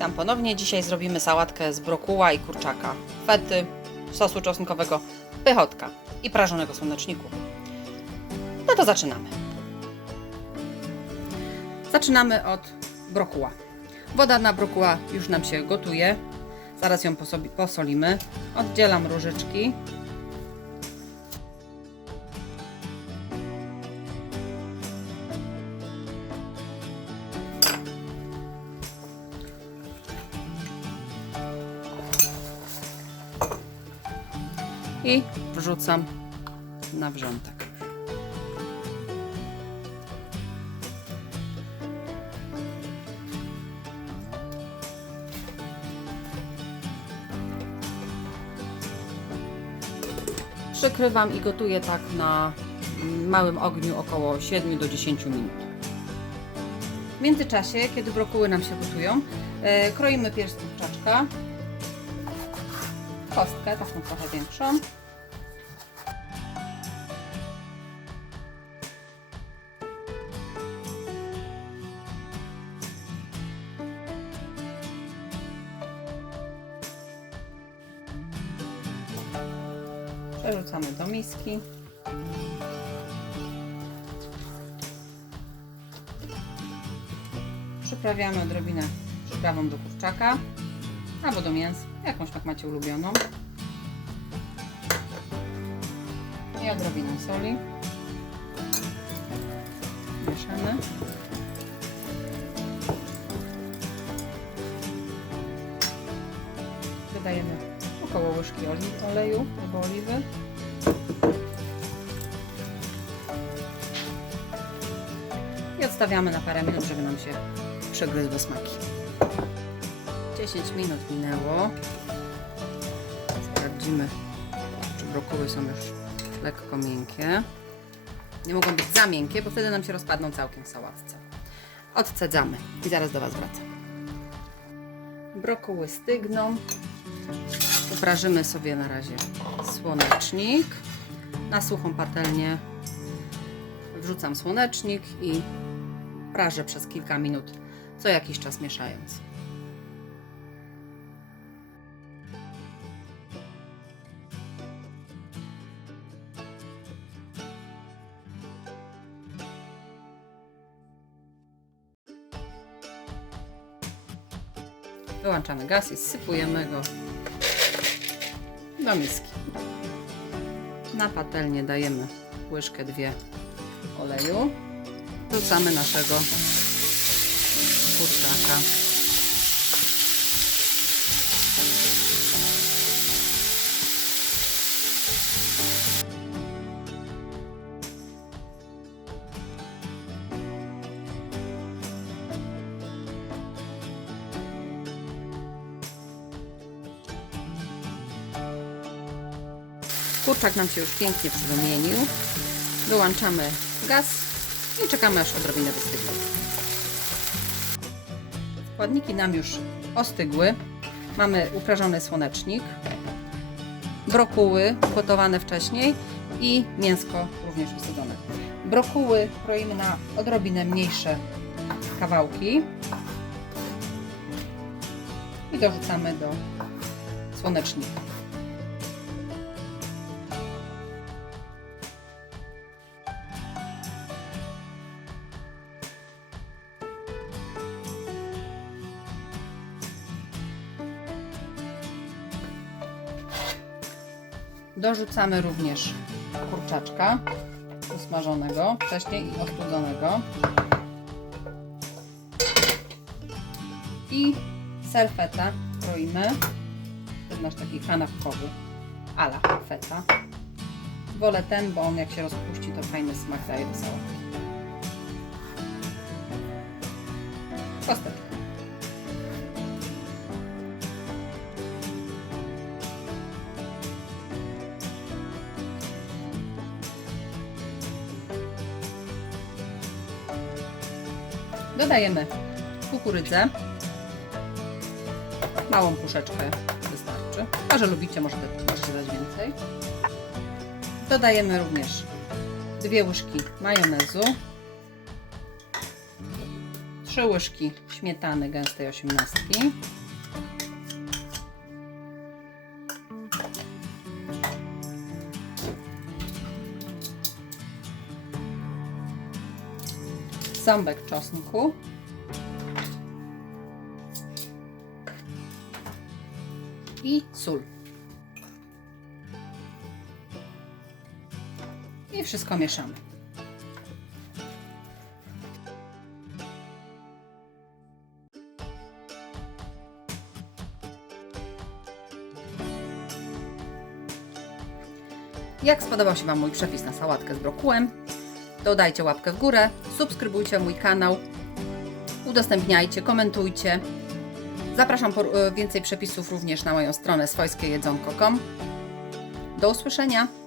Witam ponownie. Dzisiaj zrobimy sałatkę z brokuła i kurczaka, fety, sosu czosnkowego, pychotka i prażonego słoneczniku. No to zaczynamy. Zaczynamy od brokuła. Woda na brokuła już nam się gotuje. Zaraz ją posolimy. Oddzielam różyczki. I wrzucam na wrzątek. Przykrywam i gotuję tak na małym ogniu około 7 do 10 minut. W międzyczasie, kiedy brokuły nam się gotują, e, kroimy pierś kurczaczka, kostkę, taką trochę większą. Przerzucamy do miski. Przyprawiamy odrobinę przyprawą do kurczaka albo do mięs, jakąś tak macie ulubioną. I odrobinę soli. Mieszamy. Dodajemy około łyżki oleju albo oliwy. I odstawiamy na parę minut, żeby nam się przegryzły smaki. 10 minut minęło. Sprawdzimy, czy brokuły są już lekko miękkie. Nie mogą być za miękkie, bo wtedy nam się rozpadną całkiem w sałatce. Odcedzamy i zaraz do Was wracam. Brokuły stygną. Uprażymy sobie na razie słonecznik. Na suchą patelnię wrzucam słonecznik i prażę przez kilka minut, co jakiś czas mieszając. Wyłączamy gaz i sypujemy go do miski. Na patelnię dajemy łyżkę dwie oleju. Wrzucamy naszego kurczaka. Kurczak nam się już pięknie przyrumienił. Wyłączamy gaz i czekamy aż odrobinę wystygnie. Składniki nam już ostygły. Mamy uprażony słonecznik, brokuły gotowane wcześniej i mięsko również usadzone. Brokuły kroimy na odrobinę mniejsze kawałki i dorzucamy do słonecznika. Dorzucamy również kurczaczka usmażonego wcześniej i ostudzonego. I serfeta kroimy. Jest nasz taki kanapkowy ala feta. Wolę ten, bo on jak się rozpuści, to fajny smak daje do sałatki. Kosteczka. Dodajemy kukurydzę. Małą puszeczkę wystarczy. A że lubicie, może możecie dać więcej. Dodajemy również dwie łyżki majonezu. 3 łyżki śmietany gęstej osiemnastki. Ząbek czosnku. I sól. I wszystko mieszamy. Jak spodobał się Wam mój przepis na sałatkę z brokułem, dodajcie łapkę w górę, subskrybujcie mój kanał, udostępniajcie, komentujcie. Zapraszam po e, więcej przepisów również na moją stronę swojskiejedzonko.com. Do usłyszenia!